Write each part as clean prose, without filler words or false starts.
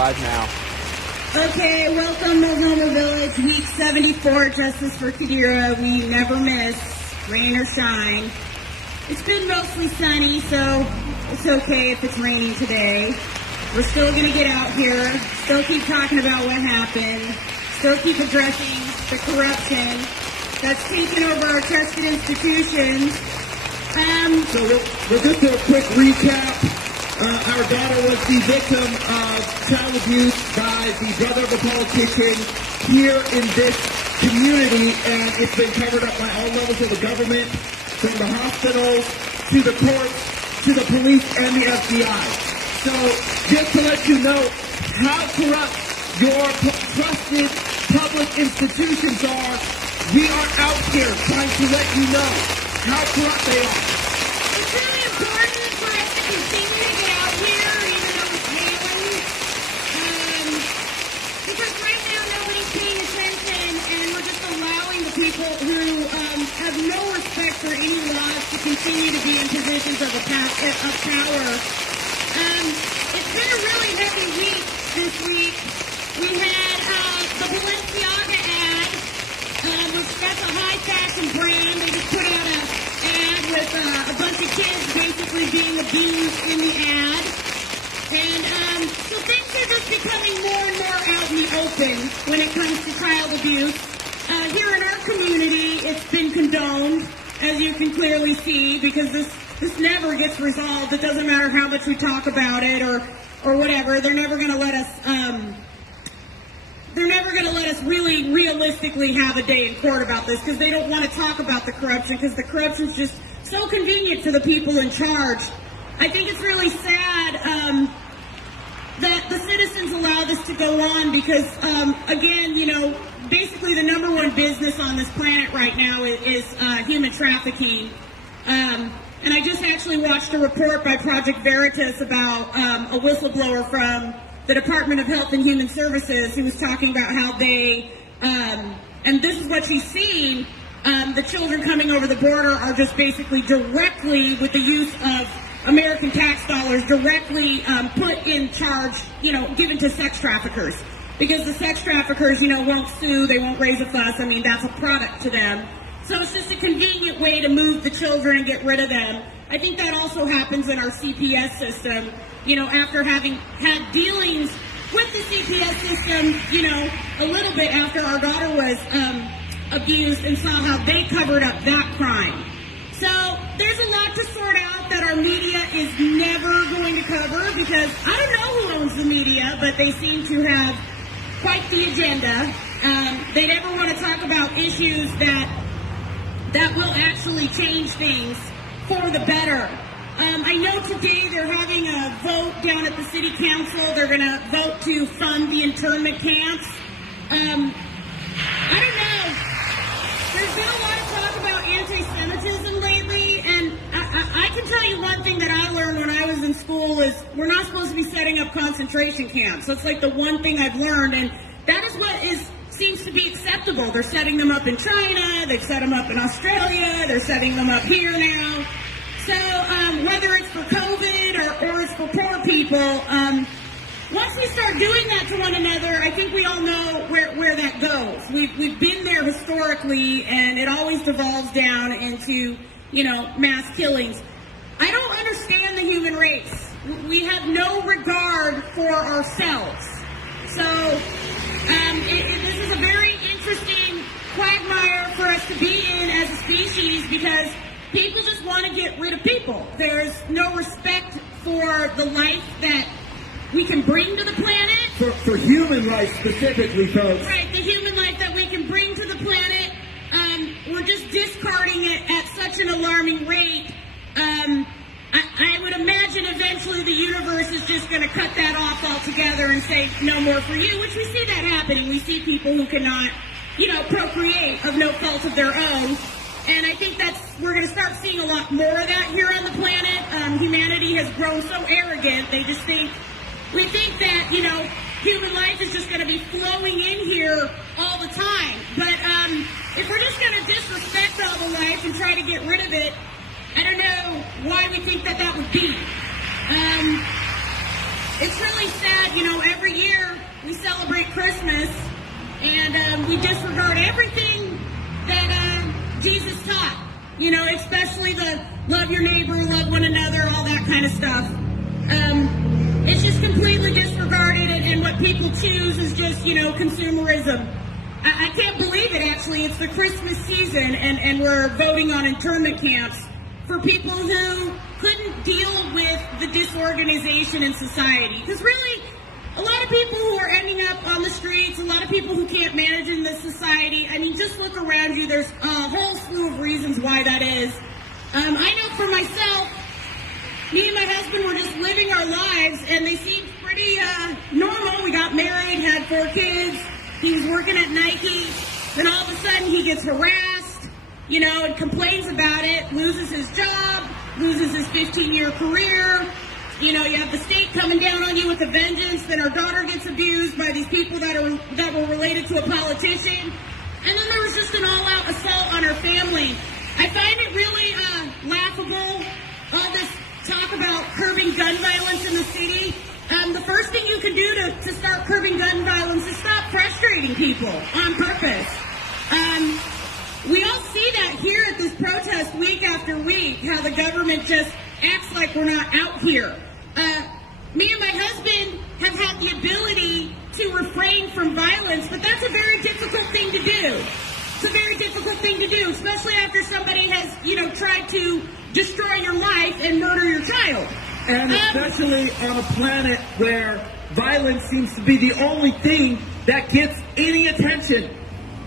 live now. Okay, welcome Multnomah Village, week 74, Justice for Qadira. We never miss, rain or shine. It's been mostly sunny, so it's okay if it's raining today. We're still going to get out here, still keep talking about what happened, still keep addressing the corruption that's taken over our trusted institutions. So we'll just do a quick recap. Our daughter was the victim of child abuse by the brother of a politician here in this community, and it's been covered up by all levels of the government, from the hospitals to the courts to the police and the FBI. So just to let you know how corrupt your trusted public institutions are, we are out here trying to let you know how corrupt they are. It's really important for us to continue to get out here, even though it's raining. Because right now nobody's paying attention, and we're just allowing the people who have no respect for any laws to continue to be in positions of power. It's been a really heavy week this week. We had the Balenciaga ad, which that's a high fashion brand. They just put out an ad with a bunch of kids basically being abused in the ad. And so things are just becoming more and more out in the open when it comes to child abuse. Here in our community, it's been condoned, as you can clearly see, because this never gets resolved. It doesn't matter how much we talk about it or whatever. They're never going to let us. They're never going to let us really realistically have a day in court about this, because they don't want to talk about the corruption, because the corruption's just so convenient for the people in charge. I think it's really sad that the citizens allow this to go on, because, again, you know, basically the number one business on this planet right now is human trafficking. And I just actually watched a report by Project Veritas about a whistleblower from the Department of Health and Human Services, who was talking about how they, and this is what she's seen, the children coming over the border are just basically directly, with the use of American tax dollars, directly put in charge, you know, given to sex traffickers. Because the sex traffickers, you know, won't sue, they won't raise a fuss. I mean, that's a product to them. So it's just a convenient way to move the children and get rid of them. I think that also happens in our CPS system. You know, after having had dealings with the CPS system, you know, a little bit after our daughter was abused, and saw how they covered up that crime. So there's a lot to sort out that our media is never going to cover, because I don't know who owns the media, but they seem to have quite the agenda. They never want to talk about issues that will actually change things for the better. I know today they're having a vote down at the city council. They're going to vote to fund the internment camps. I don't know. There's been a lot of talk about anti-Semitism lately, and I can tell you one thing that I learned when I was in school is we're not supposed to be setting up concentration camps. So it's like the one thing I've learned, and that is what seems to be acceptable. They're setting them up in China, they've set them up in Australia, they're setting them up here now. So whether it's for COVID or it's for poor people, once we start doing that to one another, I think we all know where that goes. We've been there historically, and it always devolves down into, you know, mass killings. I don't understand the human race. We have no regard for ourselves. So this is a very interesting quagmire for us to be in as a species, because people just want to get rid of people. There's no respect for the life that we can bring to the planet. For human life specifically, folks. Right, the human life that we can bring to the planet. We're just discarding it at such an alarming rate. I would imagine eventually the universe is just going to cut that off altogether and say, no more for you, which we see that happening. We see people who cannot, you know, procreate of no fault of their own. And I think we're going to start seeing a lot more of that here on the planet. Humanity has grown so arrogant, we think that, you know, human life is just going to be flowing in here all the time. But if we're just going to disrespect all the life and try to get rid of it, I don't know why we think that would be. it's really sad. Every year we celebrate Christmas, and we disregard everything that Jesus taught. Especially the love your neighbor, love one another, all that kind of stuff. It's just completely disregarded, and what people choose is just, consumerism. I can't believe it, actually. It's the Christmas season, and we're voting on internment camps for people who couldn't deal with the disorganization in society. Because really, a lot of people who are ending up on the streets, a lot of people who can't manage in this society, just look around you. There's a whole slew of reasons why that is. I know for myself, me and my husband were just living our lives, and they seemed pretty normal. We got married, had 4 kids. He was working at Nike. Then all of a sudden he gets harassed, and complains about it, loses his job, loses his 15-year career. You have the state coming down on you with a vengeance. Then our daughter gets abused by these people that were related to a politician. And then there was just an all-out assault on our family. I find it really laughable, all this talk about curbing gun violence in the city. The first thing you can do to start curbing gun violence is stop frustrating people on purpose. We all see that here at this protest week after week, how the government just acts like we're not out here. Me and my husband have had the ability to refrain from violence, but that's a very difficult thing to do. It's a very difficult thing to do, especially after somebody has, tried to destroy your life and murder your child. And especially on a planet where violence seems to be the only thing that gets any attention.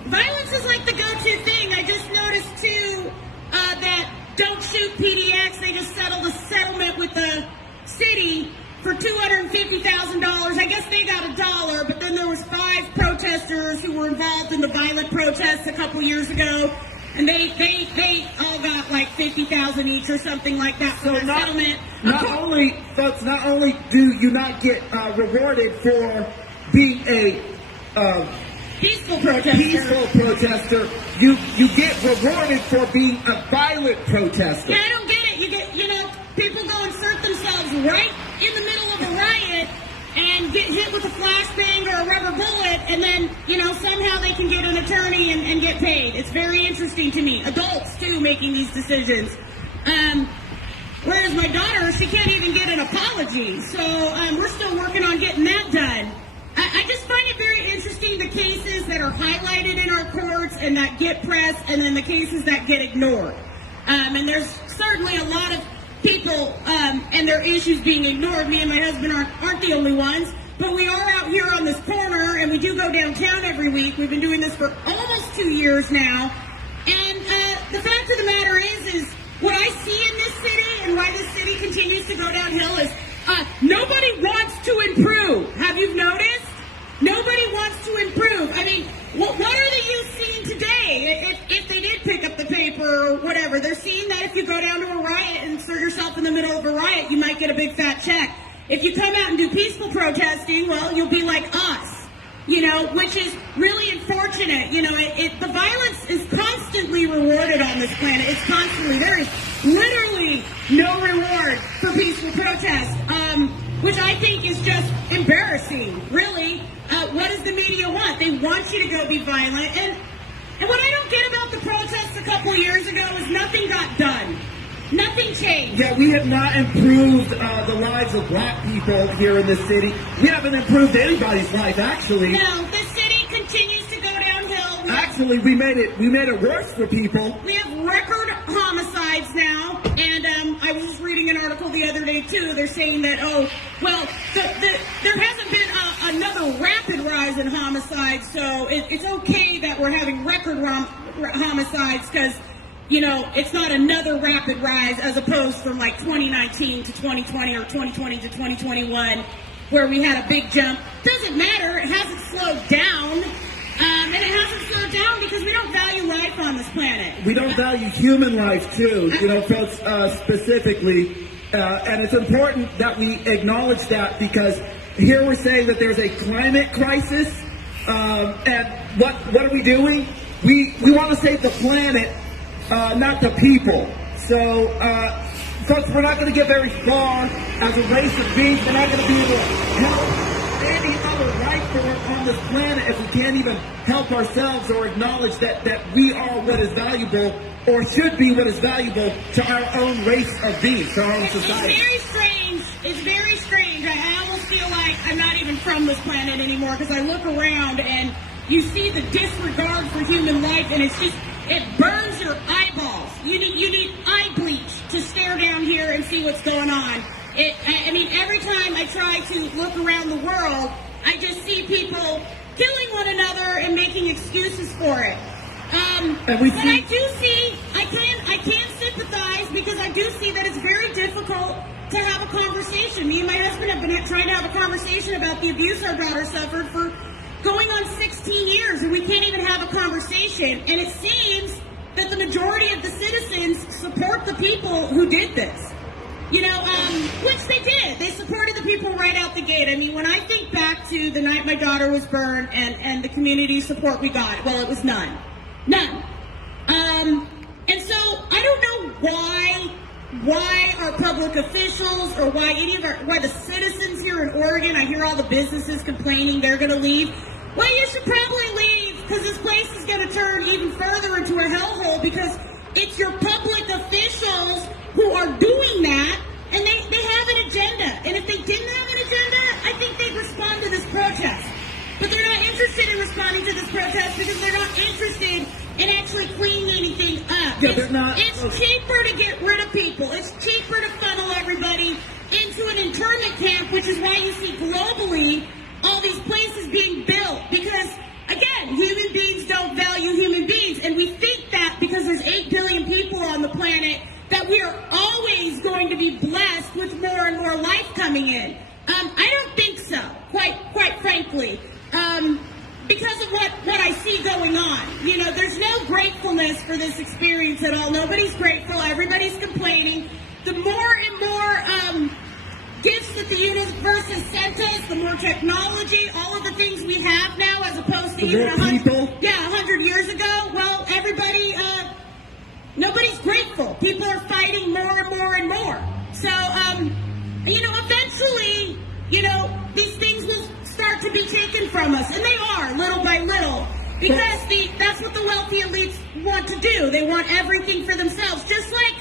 Violence is like the go-to thing. I just noticed, too, that Don't Shoot PDX, they just settled a settlement with the city for $250,000. I guess they got $1, but then there was 5 protesters who were involved in the violent protests a couple years ago, and they all got like $50,000 each or something like that for their settlement. Not only do you not get rewarded for being a peaceful protester, you get rewarded for being a violent protester. Yeah, I don't get it. People go insert themselves right in the middle of a riot and get hit with a flashbang or a rubber bullet, and then, somehow they can get an attorney and get paid. It's very interesting to me. Adults, too, making these decisions. Whereas my daughter, she can't even get an apology. So we're still working on getting that done. I just find it very interesting, the cases that are highlighted in our courts and that get press, and then the cases that get ignored. And there's certainly a lot of people and their issues being ignored. Me and my husband aren't the only ones, but we are out here on this corner, and we do go downtown every week. We've been doing this for almost 2 years now, and the fact of the matter is what I see in this city and why this city continues to go downhill is nobody wants to improve. Have you noticed? Nobody wants to improve. What are the youth seeing today? If they did pick up the paper or whatever, they're seeing that if you go down to a riot and insert yourself in the middle of a riot, you might get a big fat check. If you come out and do peaceful protesting, well, you'll be like us, which is really unfortunate. The violence is constantly rewarded on this planet. It's constantly. There is literally no reward for peaceful protest, which I think is just embarrassing, really. What does the media want? They want you to go be violent. And what I don't get about the protests a couple years ago is nothing got done. Nothing changed. Yeah, we have not improved the lives of black people here in this city. We haven't improved anybody's life, actually. No, the city continues to go downhill. Actually, we made it worse for people. We have record homicides now, and I was just reading an article the other day too. They're saying that there hasn't been another rapid rise in homicides, so it's okay that we're having record homicides because it's not another rapid rise as opposed from like 2019 to 2020 or 2020 to 2021 where we had a big jump. Doesn't matter. It hasn't slowed down. And it hasn't slowed down because we don't value life on this planet. We don't value human life, too, folks, specifically. And it's important that we acknowledge that because here we're saying that there's a climate crisis. And what are we doing? We want to save the planet, not the people. So Folks, we're not going to get very far as a race of beings. We're not going to be able to help any other life form on this planet if we can't even help ourselves or acknowledge that we are what is valuable, or should be what is valuable to our own race of beings, to our own society. It's very strange. It's very strange. I almost feel like I'm not even from this planet anymore, because I look around and you see the disregard for human life, and it's just, it burns your eyeballs. You need eye bleach to stare down here and see what's going on. I mean, every time I try to look around the world, I just see people killing one another and making excuses for it. But I do see, I can sympathize, because I do see that it's very difficult to have a conversation. Me and my husband have been trying to have a conversation about the abuse our daughter suffered for going on 16 years, and we can't even have a conversation. And it seems that the majority of the citizens support the people who did this. You know, which they did. They supported the people right out the gate. I mean, when I think back to the night my daughter was burned and the community support we got, well, it was none. None. And so I don't know why our public officials, or why the citizens here in Oregon, I hear all the businesses complaining they're going to leave. Well, you should probably leave, because this place is going to turn even further into a hellhole, because it's your public officials who are doing that, and they have an agenda. And if they didn't have an agenda, I think they'd respond to this protest. But they're not interested in responding to this protest, because they're not interested in actually cleaning anything up. Yeah, it's cheaper to get rid of people. It's cheaper to funnel everybody into an internment camp, which is why you see globally all these places being built. Because, again, human beings don't value human beings. And we think that because there's 8 billion people on the planet, that we are always going to be blessed with more and more life coming in. I don't think so, quite frankly, because of what I see going on. You know, there's no gratefulness for this experience at all. Nobody's grateful. Everybody's complaining. The more and more gifts that the universe has sent us, the more technology, all of the things we have now, as opposed to even 100 years ago. Well, everybody, nobody's grateful. People are fighting more and more and more. So, you know, eventually, you know, these things will start to be taken from us, and they are, little by little, because that's what the wealthy elites want to do. They want everything for themselves. Just like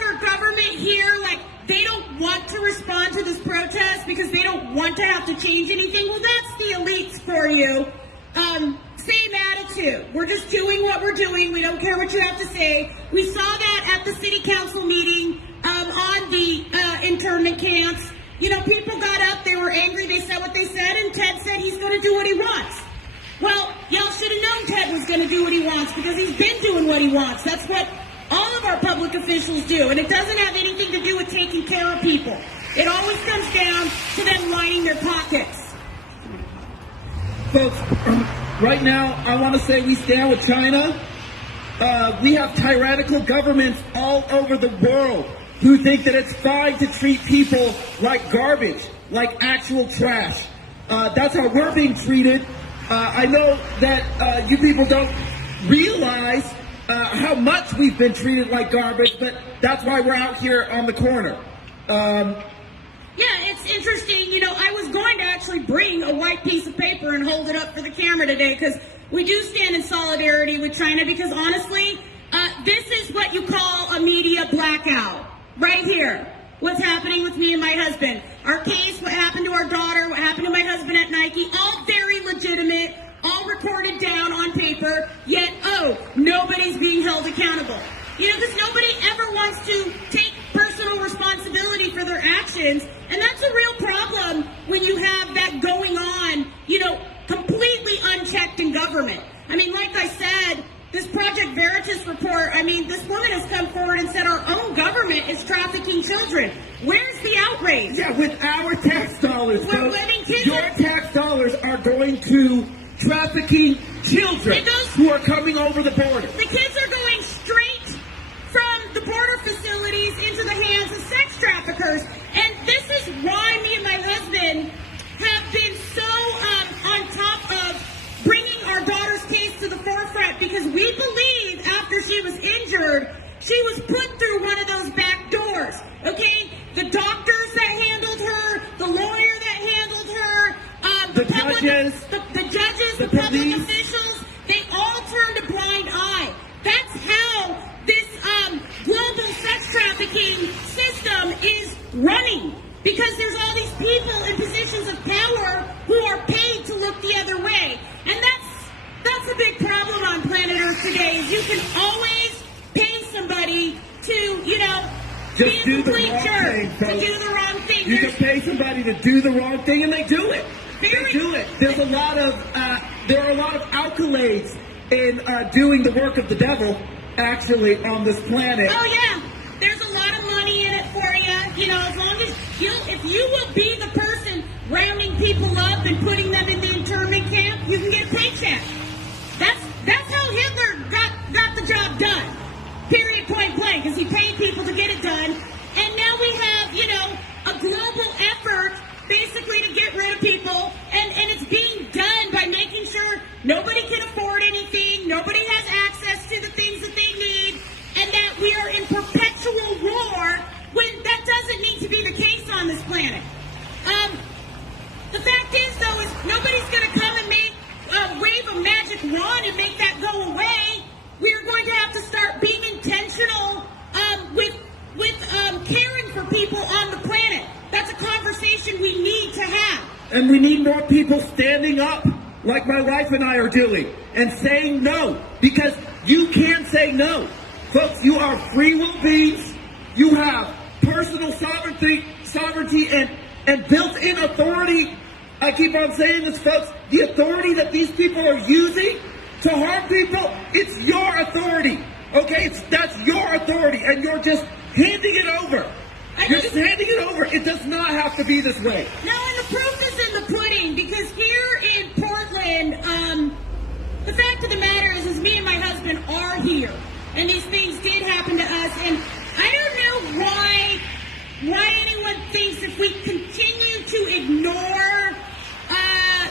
our government here, like, they don't want to respond to this protest because they don't want to have to change anything. Well, that's the elites for you. Same attitude. We're just doing what we're doing. We don't care what you have to say. We saw that at the city council meeting on the internment camps. You know, people got up, they were angry, they said what they said, and Ted said he's going to do what he wants. Well, y'all should have known Ted was going to do what he wants, because he's been doing what he wants. That's what all of our public officials do, and it doesn't have anything to do with taking care of people. It always comes down to them lining their pockets. Folks, right now, I want to say we stand with China. We have tyrannical governments all over the world who think that it's fine to treat people like garbage, like actual trash. That's how we're being treated. I know that you people don't realize how much we've been treated like garbage, but that's why we're out here on the corner. Yeah, it's interesting. You know, I was going to actually bring a white piece of paper and hold it up for the camera today, because we do stand in solidarity with China, because honestly, this is what you call a media blackout. Right here, what's happening with me and my husband. Our case, what happened to our daughter, what happened to my husband at Nike, all very legitimate, all recorded down on paper, yet, nobody's being held accountable. You know, because nobody ever wants to take personal responsibility for their actions, and that's a real problem when you have that going on, you know, completely unchecked in government. I mean, like I said, this Project Veritas report, I mean, this woman has come forward and said our own government is trafficking children. Where's the outrage? Yeah, with our tax dollars, We're letting kids... Your tax dollars are going to trafficking children who are coming over the border. The kids are going straight from the border facilities into the hands of sex traffickers. And this is why me and my husband have been so on top of bringing our daughter's case to the forefront, because we believe after she was injured, She was put through one of those back doors, okay? The doctors that handled her, the lawyer that handled her, the judges, the public officials, they all turned a blind eye. That's how this global sex trafficking system is running. Because there's all these people in positions of power who are paid to look the other way. And that's a big problem on planet Earth today, is you can always pay somebody to, you know, just be a complete jerk, to do the wrong thing. You can pay somebody to do the wrong thing, and they do it. They do it. There's a lot of there are a lot of accolades in doing the work of the devil, actually, on this planet. Oh yeah, there's a lot of money in it for you. You know, as long as if you will be the person rounding people up and putting them in the internment camp, you can get a paycheck. That's how Hitler got the job done. Period, point blank, because he paid people to get it done. And now we have, you know, a global effort basically to get rid of people, and it's being done by making sure nobody can afford anything, nobody has access to the things that they need, and that we are in perpetual war when that doesn't need to be the case on this planet. The fact is, though, is nobody's going to come and wave a magic wand and make that go away. We are going to have to start being intentional with caring for people on the planet. That's a conversation we need to have. And we need more people standing up, like my wife and I are doing, and saying no, because you can say no. Folks, you are free will beings. You have personal sovereignty and built-in authority. I keep on saying this, folks. The authority that these people are using to harm people, it's your authority. Okay? That's your authority, and you're just handing it over. You're just handing it over. It does not have to be this way. No, and the proof is in the pudding, because here in Portland, the fact of the matter is me and my husband are here, and these things did happen to us, and I don't know why anyone thinks if we continue to ignore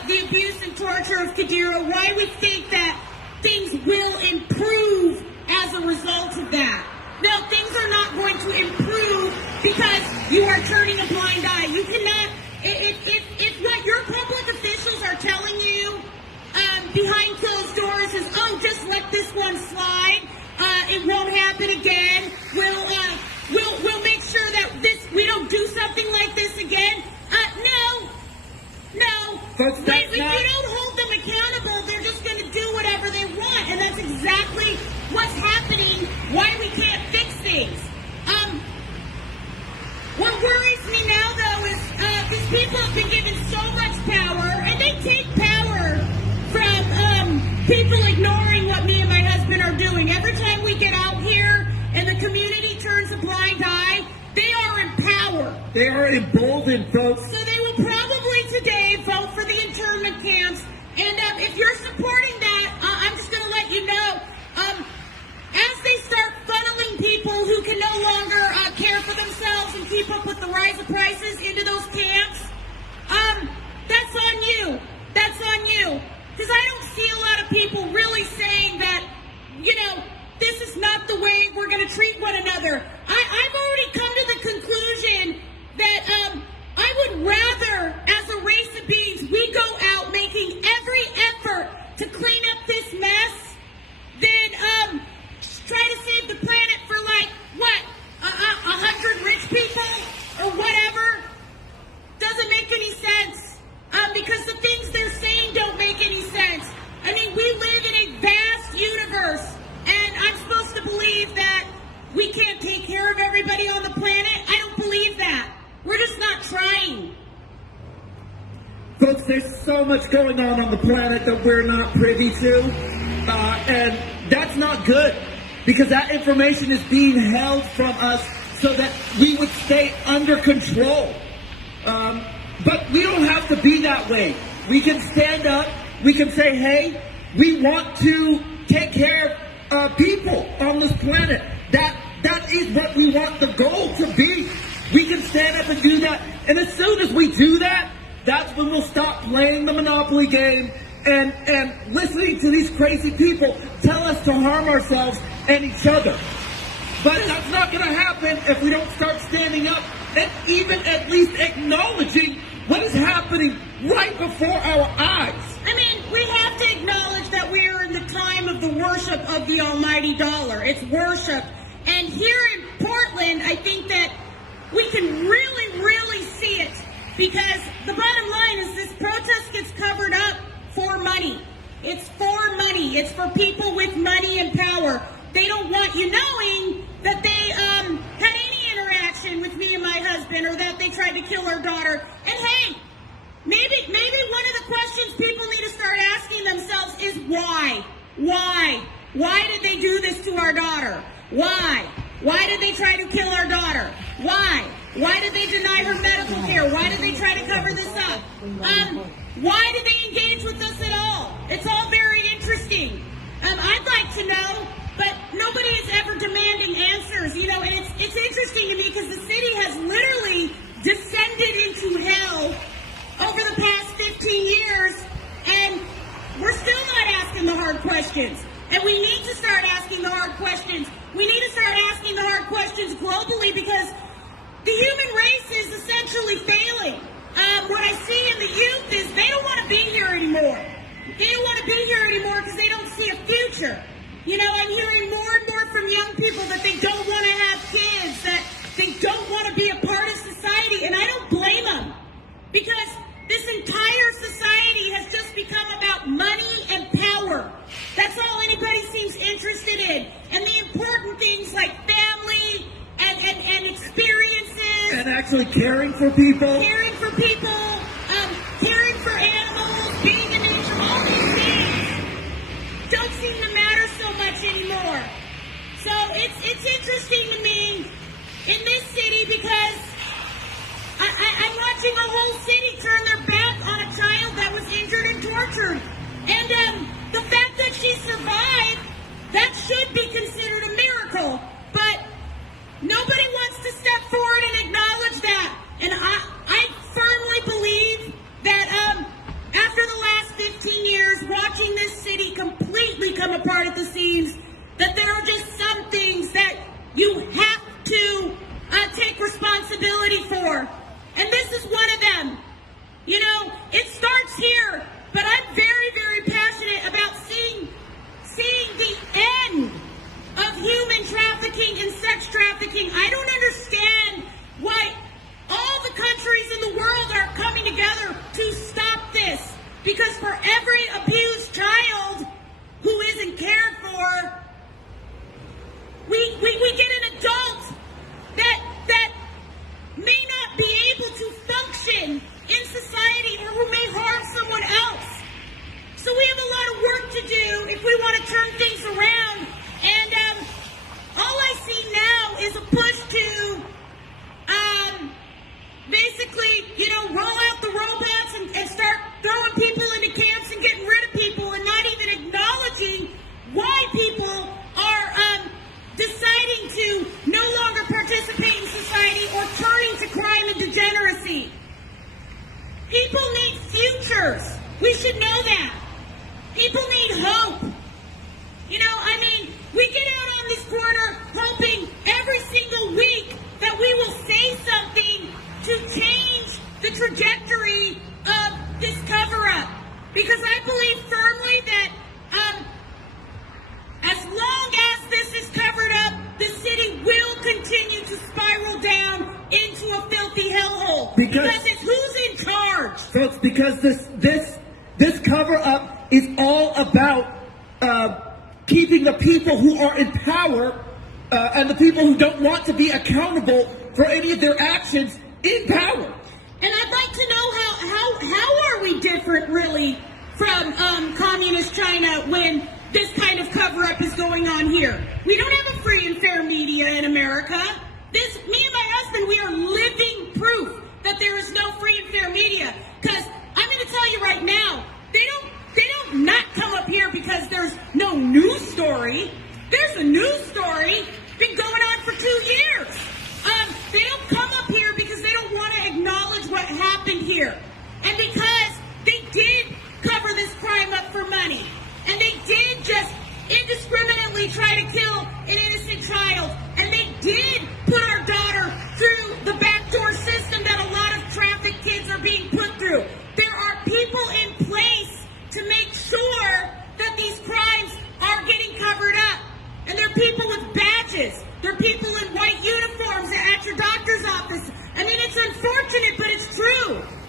the abuse and torture of Qadira, why we think that things will improve as a result of that. No, things are not going to improve because you are turning a blind eye. You cannot, if what your public officials are telling you behind closed doors is, oh, just let this one slide, it won't happen again, we'll make sure that we don't do something like this again. No. If you don't hold them accountable, they're just going to do whatever they want, and that's exactly what's happening, why we can't fix things. What worries me now, though, is these people have been given so much power, and they take power from people ignoring what me and my husband are doing. Every time we get out here and the community turns a blind eye, they are in power. They are emboldened, folks. So they will probably today vote for the internment camps. And if you're supporting that, I'm just going to let you know, as they start funneling people who can no longer care for themselves and keep up with the rise of prices into those camps, that's on you. That's on you. Because I don't see a lot of people really saying that, you know, this is not the way we're going to treat one another. I've already come to the conclusion that I would rather, as a race of beings, we go out making every effort to clean up this mess than try to save the planet for, like, what, 100 rich people or whatever. Doesn't make any sense, because the things they're saying don't make any sense. I mean, we live in a vast universe, and I'm supposed to believe that we can't take care of everybody on the planet. I don't believe that. We're just not trying. Folks, there's so much going on the planet that we're not privy to, and that's not good, because that information is being held from us so that we would stay under control. But we don't have to be that way. We can stand up, we can say, hey, we want to take care of people on this planet. That is what we want the goal to be. We can stand up and do that, and as soon as we do that, that's when we'll stop playing the Monopoly game and listening to these crazy people tell us to harm ourselves and each other. But that's not going to happen if we don't start standing up and even at least acknowledging what is happening right before our eyes. I mean, we have to acknowledge that we are in the time of the worship of the almighty dollar. It's worship. And here in Portland, I think that we can really, really see it. Because the bottom line is this protest gets covered up for money. It's for money. It's for people with money and power. They don't want you knowing that they had any interaction with me and my husband, or that they tried to kill our daughter. And hey, maybe one of the questions people need to start asking themselves is why? Why? Why did they do this to our daughter? Why? Why did they try to kill our daughter? Why? Why did they deny her medical care? Why did they try to cover this up? Why did they engage with us at all? It's all very interesting. I'd like to know, but nobody is ever demanding answers, you know, and it's interesting to me because the city has literally descended into hell over the past 15 years, and we're still not asking the hard questions. And we need to start asking the hard questions. We need to start asking the hard questions globally because the human race is essentially failing. What I see in the youth is they don't want to be here anymore. They don't want to be here anymore because they don't see a future. You know, I'm hearing more and more from young people that they don't want to have kids, that they don't want to be a part of society, and I don't blame them because this entire society has just become about money and power. That's all anybody seems interested in. And the important things like family and experiences. And actually caring for people. Caring for people, caring for animals, being in nature, all these things don't seem to matter so much anymore. So it's interesting to me in this city because I'm watching a whole city turn their back on a child that was injured and tortured. And the fact that she survived, that should be considered a miracle. But nobody wants to step forward and acknowledge that. And I firmly believe that after the last 15 years, watching this city completely come apart at the seams, that there are just some things that you have to take responsibility for. And this is one of them. You know, it starts here, but I'm very, very passionate about seeing the end of human trafficking and sex trafficking. I don't understand why all the countries in the world are coming together to stop this. Because for every abused child who isn't cared for, we get an adult that may not be able to function in society or who may harm someone else. So we have a lot of work to do if we want to turn things around. And all I see now is a push to basically, you know, roll out the robots and start throwing people into camps and getting rid of people and not even acknowledging why people are deciding to no longer participate in society or turning to crime and degeneracy. People need futures. We should know that. People need hope. You know, I mean, we get out on this corner hoping every single week that we will say something to change the trajectory of this cover-up. Because I believe firmly that as long as this is covered up, the city will continue to spiral down into a filthy hellhole. Because it's who's in charge. Folks, because this cover-up is all about keeping the people who are in power and the people who don't want to be accountable for any of their actions in power. And I'd like to know how are we different really from communist China when this kind of cover-up is going on here? We don't have a free and fair media in America. Me and my husband, we are living proof that there is no free and fair media. Because I'm going to tell you right now, they don't not come up here because there's no news story. There's a news story been going on for 2 years. They don't come up here because they don't want to acknowledge what happened here. And because they did cover this crime up for money. And they did just indiscriminately try to kill an innocent child. And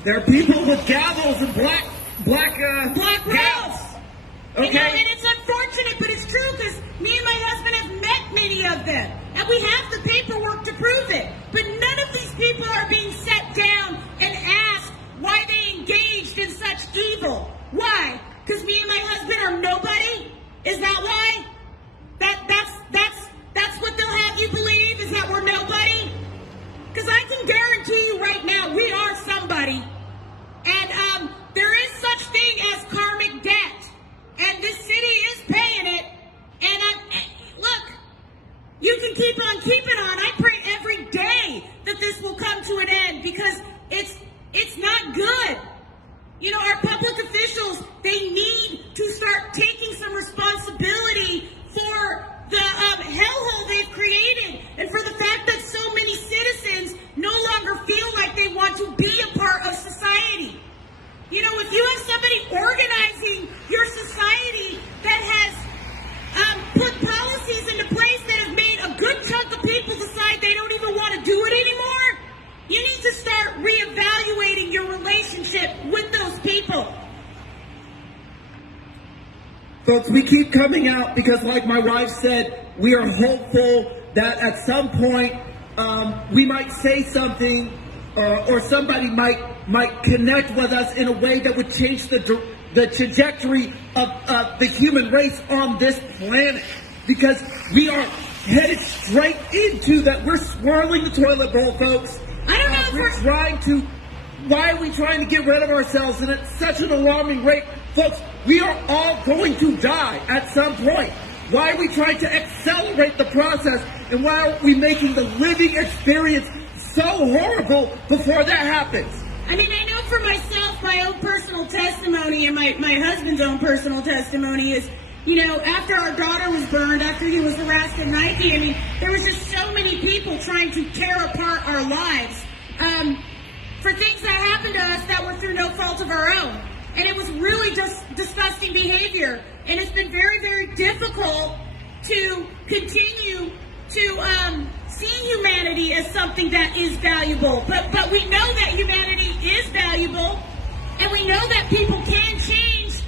There are people with gavels and black robes. gowns. You know, Okay? and it's unfortunate, but it's true because me and my husband have met many of them. And we have the paperwork to prove it. But none of these people are being set down and asked why they engaged in such evil. Why? Because me and my husband are nobody? Is that why? That's what they'll have you believe, is that we're nobody? Because I can guarantee you right now, we are somebody. And there is such thing as karmic debt. And this city is paying it. And look, you can keep on keeping on. I pray every day that this will come to an end because it's not good. You know, our public officials, they need to start taking some responsibility for the hellhole they've created and for the fact that so many citizens no longer feel like they want to be a part of society. You know, if you have somebody organizing your society that has put policies into place that have made a good chunk of people decide they don't even want to do it anymore, you need to start reevaluating your relationship with those people. Folks, we keep coming out because, like my wife said, we are hopeful that at some point we might say something or somebody might connect with us in a way that would change the trajectory of the human race on this planet. Because we are headed straight into that. We're swirling the toilet bowl, folks. I don't know if We're trying to. Why are we trying to get rid of ourselves? And it's such an alarming rate. Folks, we are all going to die at some point. Why are we trying to accelerate the process? And why are we making the living experience so horrible before that happens? I mean, I know for myself, my own personal testimony and my husband's own personal testimony is, you know, after our daughter was burned, after he was harassed at Nike, I mean, there was just so many people trying to tear apart our lives for things that happened to us that were through no fault of our own. And it was really just disgusting behavior. And it's been very, very difficult to continue to see humanity as something that is valuable. But we know that humanity is valuable, and we know that people can change.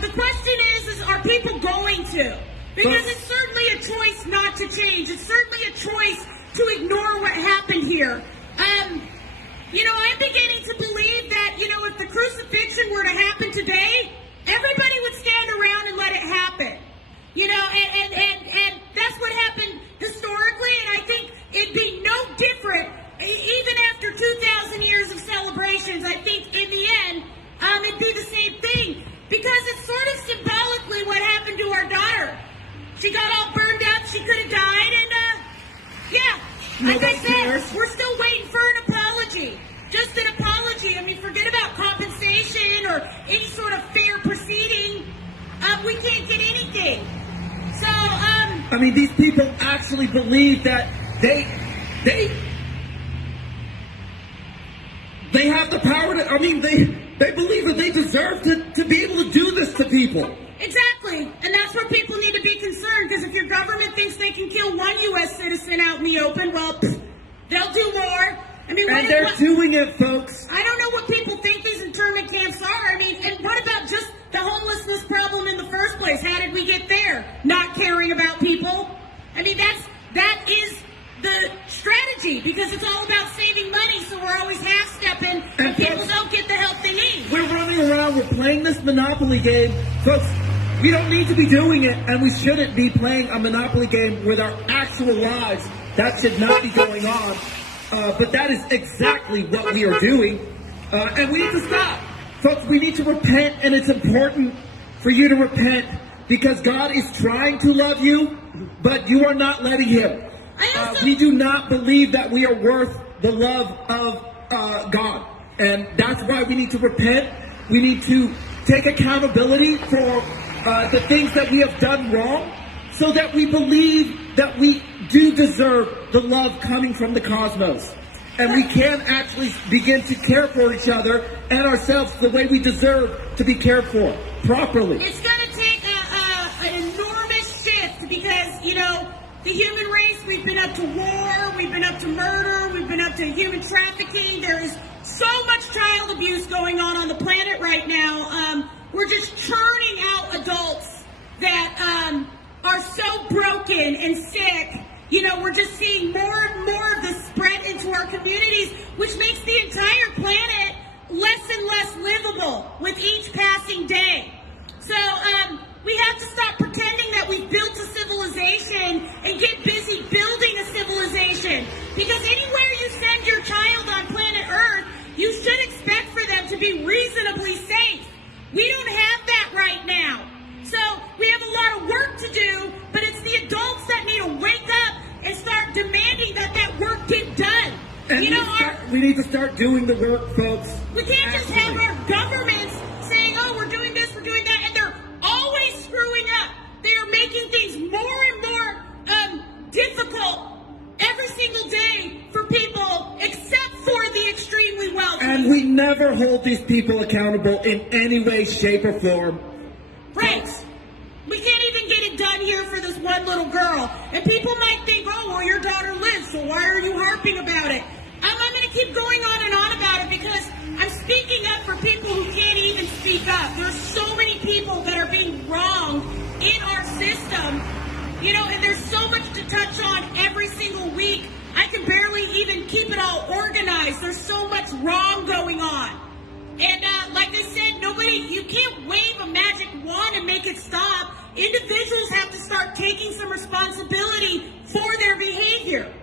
The question is are people going to? Because it's certainly a choice not to change. It's certainly a choice to ignore what happened here. You know, I'm beginning to believe that, you know, if the crucifixion were to happen today, everybody would stand around and let it happen. You know, and that's what happened historically, and I think it'd be no different, even after 2,000 years of celebrations. I think in the end, it'd be the same thing, because it's sort of symbolically what happened to our daughter. She got all burned up, she could have died, and like I said, we're still waiting for an apology. Just an apology. I mean, forget about compensation or any sort of fair proceeding. We can't get anything. So, I mean, these people actually believe that they have the power to, I mean, they believe that they deserve to be able to do this to people. Exactly. And that's where people need to be concerned, because if your government thinks they can kill one U.S. citizen out in the open, well, they'll do more. I mean, and they're doing it, folks. I don't know what people think these internment camps are. I mean, and what about just the homelessness problem in the first place? How did we get there? Not caring about people? I mean, that is the strategy, because it's all about saving money, so we're always half-stepping, and people don't get the help they need. We're running around, we're playing this Monopoly game. Folks, we don't need to be doing it, and we shouldn't be playing a Monopoly game with our actual lives. That should not be going on. But that is exactly what we are doing. And we need to stop. Folks, we need to repent, and it's important for you to repent, because God is trying to love you, but you are not letting Him. We do not believe that we are worth the love of God. And that's why we need to repent. We need to take accountability for the things that we have done wrong, so that we believe that we do deserve the love coming from the cosmos. And we can actually begin to care for each other and ourselves the way we deserve to be cared for properly. It's going to take an enormous shift, because, you know, the human race, we've been up to war, we've been up to murder, we've been up to human trafficking. There is so much trial child abuse going on the planet right now. We're just churning out adults that are so broken and sick. You know, we're just seeing more and more of this spread into our communities, which makes the entire planet less and less livable with each passing day. So we have to stop pretending that we've built a civilization and get busy building a civilization. Because anywhere you send your child on planet Earth, you should expect for them to be reasonably safe. We don't have that right now. So we have a lot of work to do, but it's the adults that need to wake up and start demanding that that work get done. And you know, we need to start doing the work, folks. We can't just have our governments saying, oh, we're doing this, we're doing that, and they're always screwing up. They are making things more and more difficult every single day for people, except for the extremely wealthy. And we never hold these people accountable in any way, shape, or form. Right. We can't even get it done here for this one little girl. And people might think, oh, well, your daughter lives, so why are you harping about it? I'm going to keep going on and on about it because I'm speaking up for people who can't even speak up. There's so many people that are being wronged in our system, you know, and there's so much to touch on every single week. I can barely even keep it all organized. There's so much wrong going on. And like I said, you can't wave a magic wand and make it stop. Individuals have to start taking some responsibility for their behavior.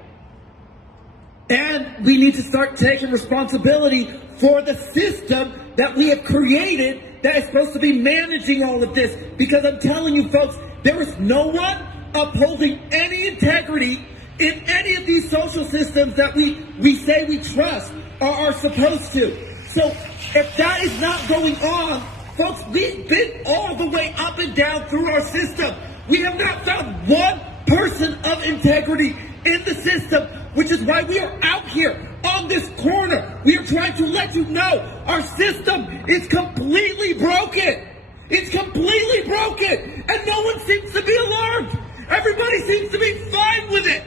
And we need to start taking responsibility for the system that we have created that is supposed to be managing all of this. Because I'm telling you folks, there is no one upholding any integrity in any of these social systems that we say we trust or are supposed to. So if that is not going on, folks, we've been all the way up and down through our system. We have not found one person of integrity in the system, which is why we are out here on this corner. We are trying to let you know our system is completely broken. It's completely broken, and no one seems to be alarmed. Everybody seems to be fine with it.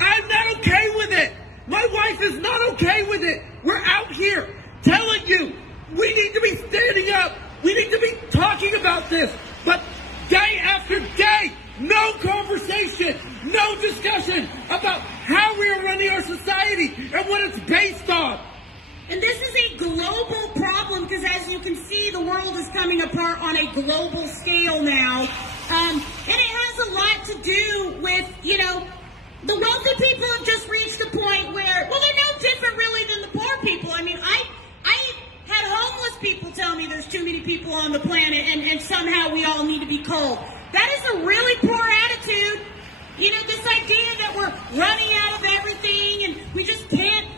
I'm not okay with it. My wife is not okay with it. We're out here telling you we need to be standing up. We need to be talking about this. But day after day, no conversation, no discussion about how we are running our society and what it's based on. And this is a global problem because, as you can see, the world is coming apart on a global scale now. And it has a lot to do with, you know, the wealthy people have just reached a point where, well, they're no different really than the poor people. I mean, I had homeless people tell me there's too many people on the planet and somehow we all need to be cold. That is a really poor attitude. You know, this idea that we're running out of everything and we just can't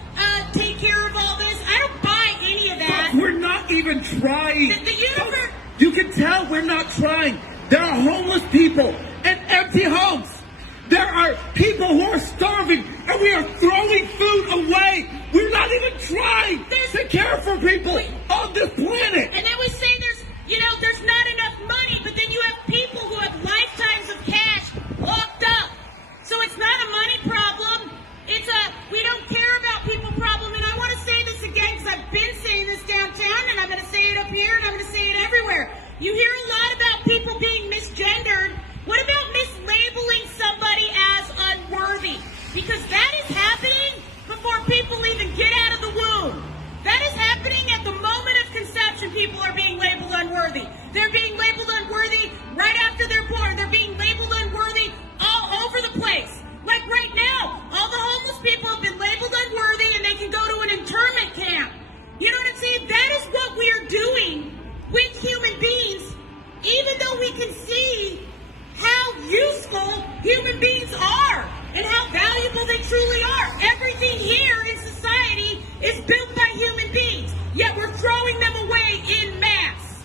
take care of all this. I don't buy any of that. But we're not even trying. The universe... You can tell we're not trying. There are homeless people and empty homes. There are people who are starving, and we are throwing food away. We're not even trying to care for people on this planet. And then we say there's not enough money, but then you have people who have lifetimes of cash locked up. So it's not a money problem. It's a we don't care about people problem. And I want to say this again because I've been saying this downtown, and I'm going to say it up here, and I'm going to say it everywhere. You hear a lot about people being misgendered. What about mislabeling somebody as unworthy? Because that is happening before people even get out of the womb. That is happening at the moment of conception. People are being labeled unworthy. They're being labeled unworthy right after they're born. They're being labeled unworthy all over the place. Like right now, all the homeless people have been labeled unworthy and they can go to an internment camp. You know what I'm saying? That is what we are doing with human beings, even though we can see how useful human beings are and how valuable they truly are. Everything here in society is built by human beings, yet we're throwing them away in mass.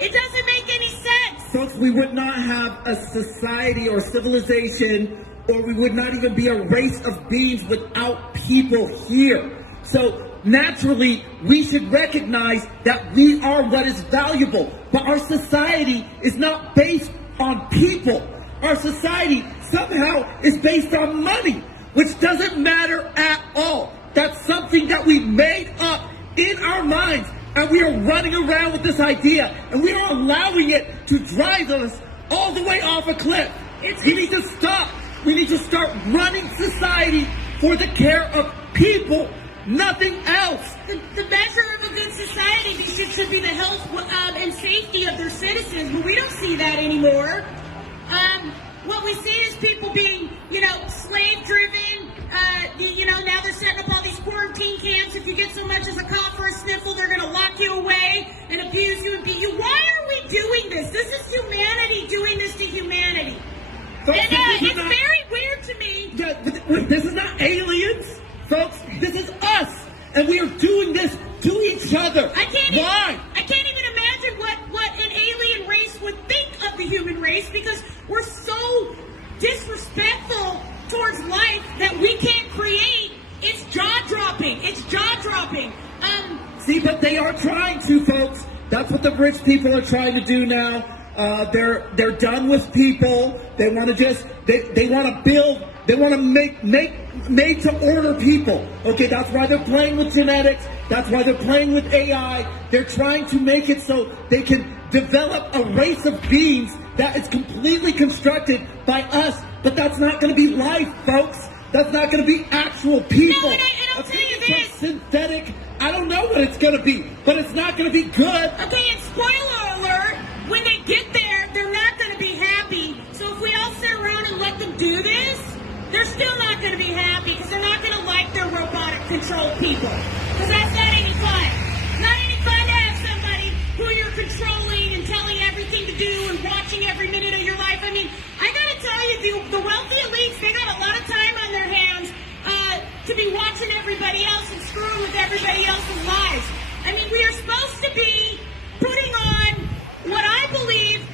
It doesn't make any sense. Folks, we would not have a society or civilization, or we would not even be a race of beings without people here. So naturally, we should recognize that we are what is valuable, but our society is not based on people. Our society somehow is based on money, which doesn't matter at all. That's something that we made up in our minds, and we are running around with this idea, and we are allowing it to drive us all the way off a cliff. We need to stop. We need to start running society for the care of people, nothing else. The measure of a good society should be the health and safety of their citizens, but we don't see that anymore. What we see is people being, slave-driven. Now they're setting up all these quarantine camps. If you get so much as a cough or a sniffle, they're going to lock you away and abuse you and beat you. Why are we doing this? This is humanity doing this to humanity. Folks, And it's very weird to me. This is not aliens, folks. This is us, and we are doing this to each other. Why? I can't even imagine what an alien race would think of the human race, because we're so disrespectful towards life that we can't create. It's jaw-dropping. It's jaw-dropping. See, but they are trying to, folks. That's what the rich people are trying to do now. They're done with people. They want to they want to build. They want to make made to order people. Okay, that's why they're playing with genetics. That's why they're playing with AI. They're trying to make it so they can develop a race of beings that is completely constructed by us. But that's not going to be life, folks. That's not going to be actual people. No, and I'll tell you this. Synthetic. I don't know what it's going to be, but it's not going to be good. Okay, and spoiler alert, when they get there, they're not going to be happy. So if we all sit around and let them do this, they're still not going to be happy, because they're not going to like their robotic-controlled people. Because that's not any fun. Not any fun to have somebody who you're controlling and telling everything to do and watching every minute of your life. I mean, I got to tell you, the wealthy elites, they got a lot of time on their hands to be watching everybody else and screwing with everybody else's lives. I mean, we are supposed to be putting on what I believe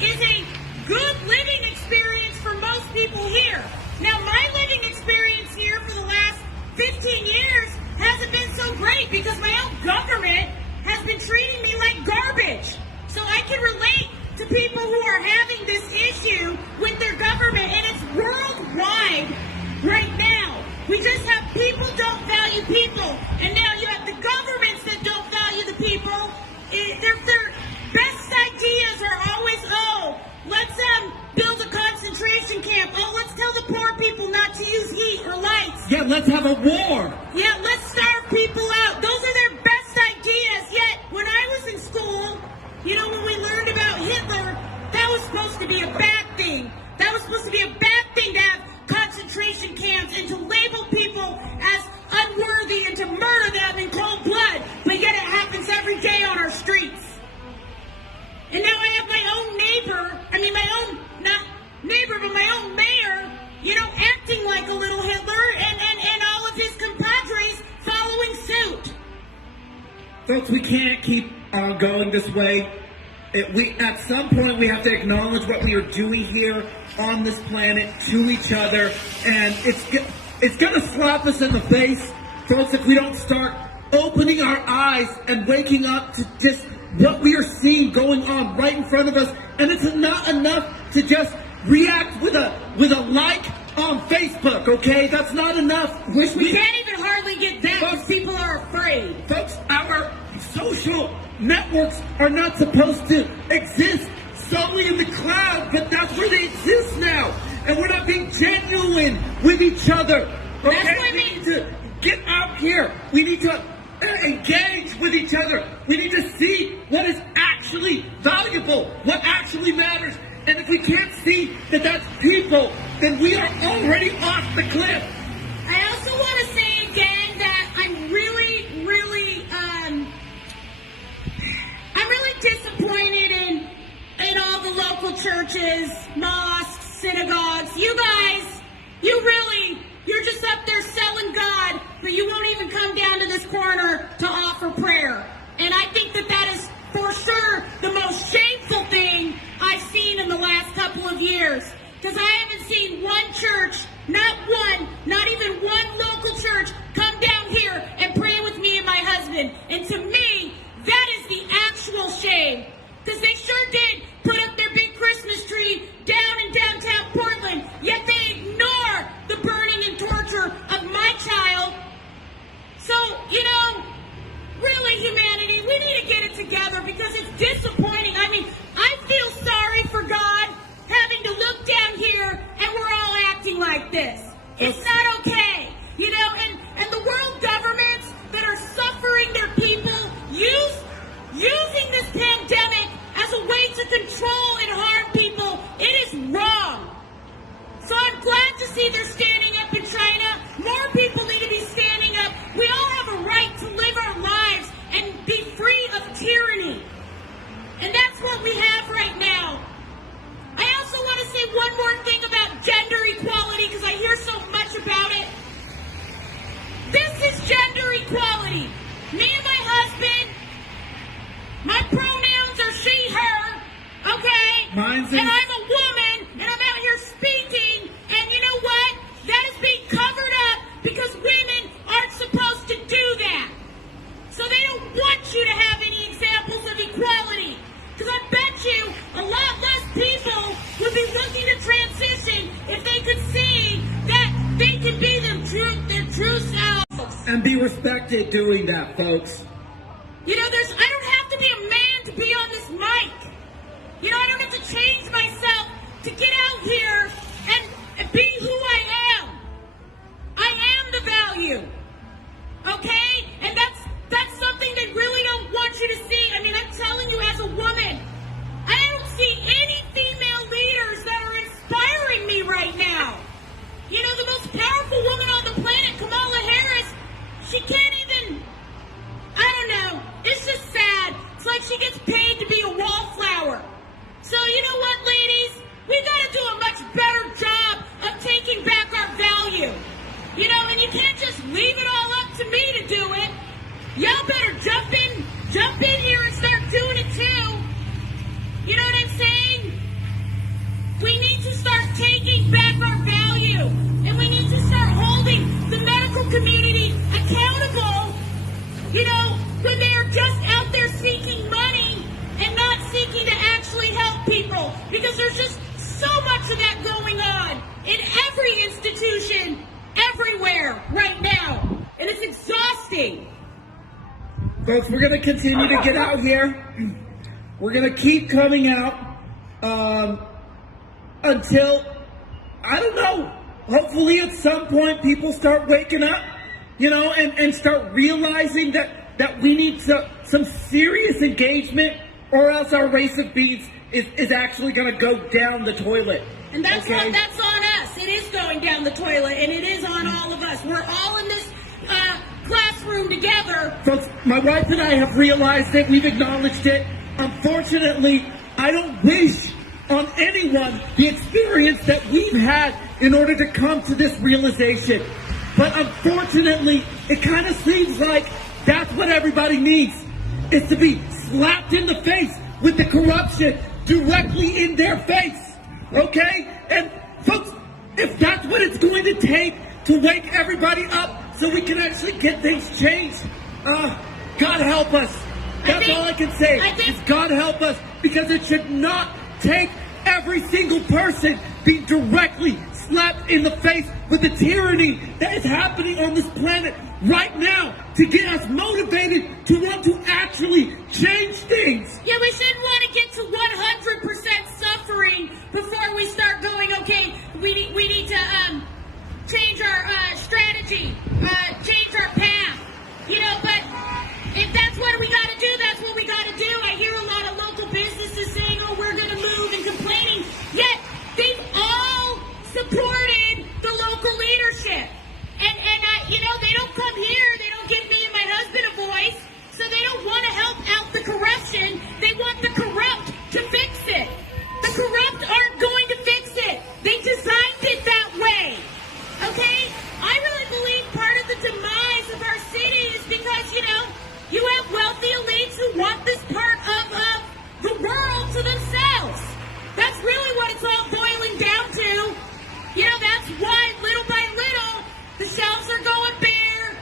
is a good living experience for most people here. Now, my living experience here for the last 15 years hasn't been so great, because my own government has been treating me like garbage. So I can relate to people who are having this issue with their government, and it's worldwide right now. We just have people don't value people, and now you have the governments that don't value the people. Their best ideas are always, let's build a concentration camp. Let's tell the poor people not to use heat or lights. Yeah, let's have a war. Yeah, let's starve people out. Those are their best ideas. Yet, when I was in school, when we learned about Hitler, that was supposed to be a bad thing. That was supposed to be a bad thing to have concentration camps and to label people as unworthy and to murder them in cold blood. But yet it happens every day on our streets. And now I have my own neighbor, not neighbor, but my own mayor, acting like a little Hitler, and all of his compadres following suit. Folks, we can't keep on going this way. At some point, we have to acknowledge what we are doing here on this planet to each other, and it's going to slap us in the face, folks, if we don't start opening our eyes and waking up to just what we are seeing going on right in front of us. And it's not enough to just react with a like on Facebook, okay? That's not enough. We can't even hardly get that, because people are afraid. Folks, our social networks are not supposed to exist solely in the cloud, but that's where they exist now. And we're not being genuine with each other. Okay? That's what we need to get out here. We need to engage with each other. We need to see what is actually valuable, what actually matters. And if we can't see that that's people, then we are already off the cliff. I also want to say again that I'm really disappointed in all the local churches, mosques, synagogues. You guys, you're just up there selling God, but you won't even come down to this corner to offer prayer. And I think that is for sure the most shameful thing I've seen in the last couple of years. Because I haven't seen one church, not one, not housing. And I'm a woman, and I'm out here speaking, and you know what? That is being covered up because women aren't supposed to do that. So they don't want you to have any examples of equality. Because I bet you a lot less people would be looking to transition if they could see that they can be their true selves. And be respected doing that, folks. You know, I don't have to be a man to be on this mic. You know, I don't have to change myself to get out here and be who I am. I am the value. Okay? And that's something they really don't want you to see. I mean, I'm telling you as a woman, I don't see any female leaders that are inspiring me right now. You know, the most powerful woman on the planet, Kamala Harris, she can't even, I don't know, it's just sad. It's like she gets paid to be a wallflower. So you know what, ladies? We gotta do a much better job of taking back our value. You know, and you can't just leave it all up to me to do it. Y'all better jump in here and start doing it too. You know what I'm saying? We need to start taking back our value. And we need to start holding the medical community accountable, you know, when they are just out there seeking money and not seeking to actually help people. Because there's just so much of that going on in every institution, everywhere, right now. And it's exhausting. Folks, we're going to continue to get out here. We're going to keep coming out until, I don't know, hopefully at some point people start waking up, you know, and start realizing that we need some serious engagement, or else our race of beings is actually going to go down the toilet. And that's on us. It is going down the toilet, and it is on all of us. We're all in this classroom together. Folks, my wife and I have realized it. We've acknowledged it. Unfortunately, I don't wish on anyone the experience that we've had in order to come to this realization. But unfortunately, it kind of seems like that's what everybody needs, is to be slapped in the face with the corruption directly in their face. Okay? And folks, if that's what it's going to take to wake everybody up so we can actually get things changed, God help us. That's all I can say is God help us, because it should not take every single person being directly slapped in the face with the tyranny that is happening on this planet right now to get us motivated to want to actually change things. Yeah, we shouldn't want to get to 100% suffering before we start going, okay, we need to change our strategy, change our path. You know, but if that's what we got to do, that's what we got to do. I hear a lot of local businesses saying, oh, we're going to move, and complaining. Yet, they've all supported the local leadership. And you know, they don't come here, they don't give me and my husband a voice, so they don't want to help out the corruption. They want the corrupt to fix it. The corrupt aren't going to fix it. They designed it that way. Okay? I really believe part of the demise of our city is because, you know, you have wealthy elites who want this part of the world to themselves. That's really what it's all boiling down to. You know, that's why little by little the shelves are going bare.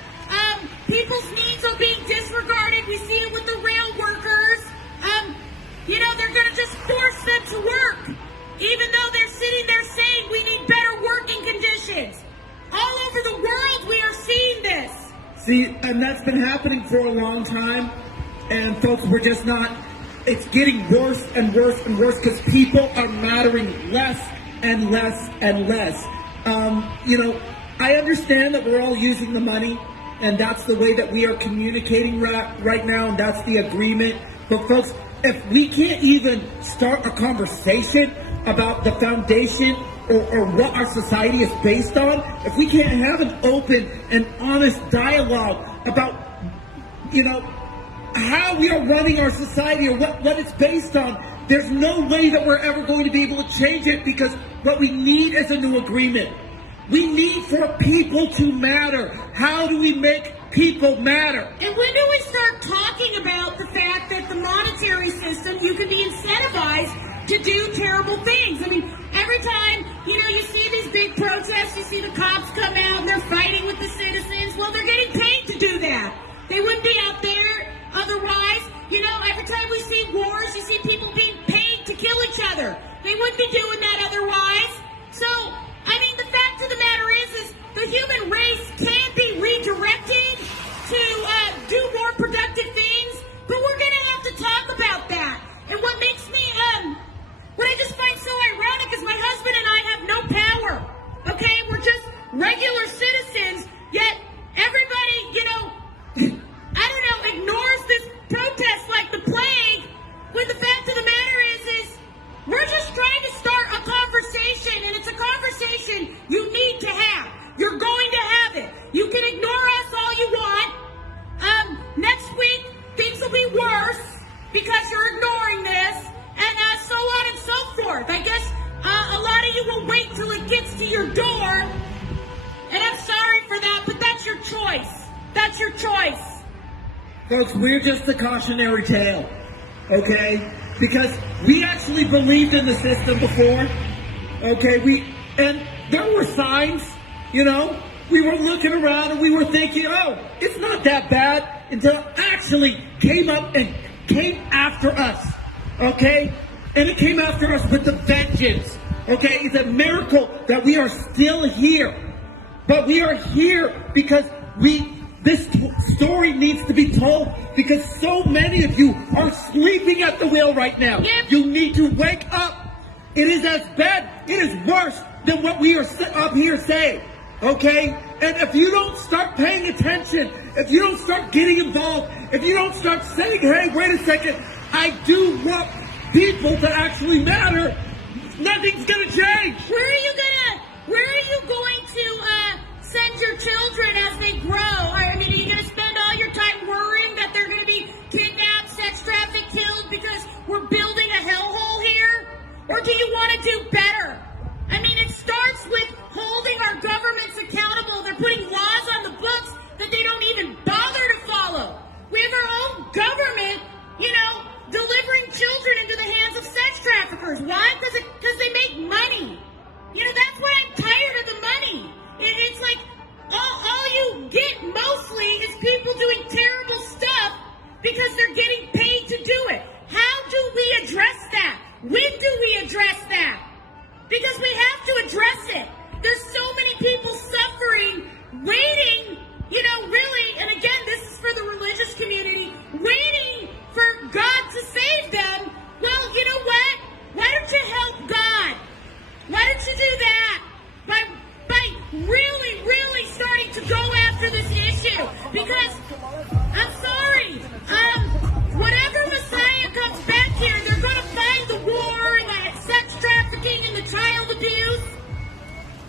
People's needs are being disregarded. We see it with the rail workers. You know, they're going to just force them to work, even though they're sitting there saying we need better working conditions. All over the world, we are seeing this. See, and that's been happening for a long time. And folks, we're just not, it's getting worse and worse and worse because people are mattering less and less and less. You know, I understand that we're all using the money, and that's the way that we are communicating right now, and that's the agreement. But folks, if we can't even start a conversation about the foundation or what our society is based on, if we can't have an open and honest dialogue about, you know, how we are running our society or what it's based on, there's no way that we're ever going to be able to change it, because what we need is a new agreement. We need for people to matter. How do we make people matter? And when do we start talking about the fact that the monetary system, you can be incentivized to do terrible things. I mean, every time, you see these big protests, you see the cops come out and they're fighting with the citizens. Well, they're getting paid to do that. They wouldn't be out there otherwise. Every time we see wars, you see people being paid to kill each other. They wouldn't be doing that otherwise. So, the fact of the matter is the human race can be redirected to do more productive things, but we're going to have to talk about that. And what makes me, what I just find so ironic is my husband and I have no power. Okay? We're just regular citizens, yet everybody, ignores this protest like the plague, when the fact of the matter is we're just trying to start a conversation, and it's a conversation you need to have. You're going to have it. You can ignore us all you want. Next week, things will be worse because you're ignoring this, and so on and so forth. I guess a lot of you will wait till it gets to your door, and I'm sorry for that, but that's your choice. That's your choice. Folks, we're just a cautionary tale, okay? Because we actually believed in the system before, okay? And there were signs, we were looking around and we were thinking, oh, it's not that bad, until it actually came up and came after us, okay? And it came after us with a vengeance, okay? It's a miracle that we are still here. But we are here because this story needs to be told, because so many of you are sleeping at the wheel right now. Yep. You need to wake up. It is as bad, it is worse than what we are up here saying, okay? And if you don't start paying attention, if you don't start getting involved, if you don't start saying, hey, wait a second, I do want people to actually matter, nothing's going to change. Where are you going to send your children as they grow? Are you going to spend all your time worrying that they're going to be kidnapped, sex trafficked, killed because we're building a hellhole here? Or do you want to do better? It starts with holding our governments accountable. They're putting laws on the books that they don't even bother to follow. We have our own government, delivering children into the hands of sex traffickers. Why? Because they make money. That's why I'm tired of the money. It's like all you get mostly is people doing terrible stuff because they're getting paid to do it. How do we address that? When do we address that? Because we have to address it. There's so many people suffering, waiting, really, and again, this is for the religious community, waiting for God to save them. Well, you know what? Why don't you help God? Why don't you do that? By really, really starting to go after this issue. Because, I'm sorry, whatever Messiah comes back here, they're going to find the war and the sex trafficking and the child abuse.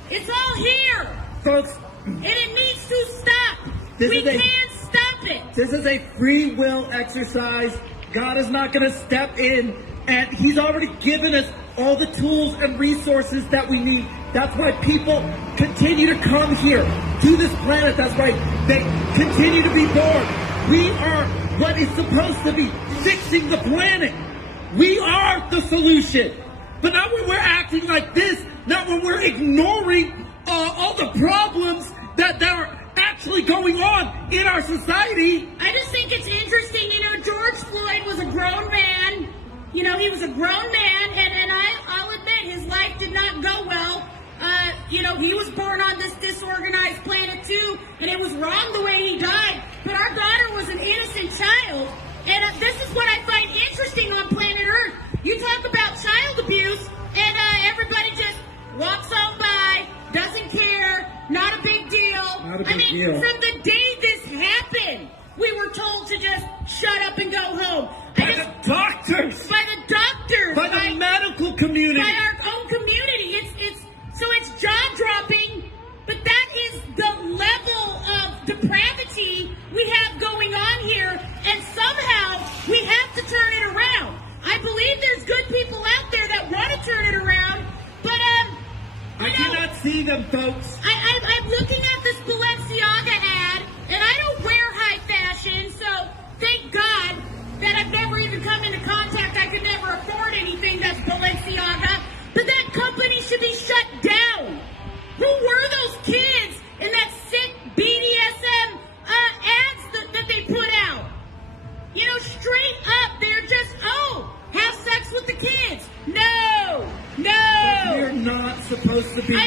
It's all here. Folks, and it needs to stop. We can't stop it. This is a free will exercise. God is not going to step in, and He's already given us all the tools and resources that we need. That's why people continue to come here to this planet. That's why they continue to be born. We are what is supposed to be fixing the planet. We are the solution. But not when we're acting like this, not when we're ignoring all the problems that are actually going on in our society. I just think it's interesting, George Floyd was a grown man. He was a grown man, and I'll admit his life did not go well. He was born on this disorganized planet too, and it was wrong the way he died. But our daughter was an innocent child, and this is what I find interesting on planet Earth. You talk about child abuse, and everybody just walks on by, doesn't care, not a big deal. Not a big deal. From the day this happened, we were told to just shut up and go home. By the doctors. By the doctors. By the medical community. By our own community. It's jaw-dropping, but that is the level of depravity we have going on here, and somehow we have to turn it around. I believe there's good people out there that want to turn it around, but I cannot see them, folks. I'm looking at this Balenciaga ad, and I don't wear high fashion, so thank God that I've never even come into contact. I could never afford anything that's Balenciaga. to be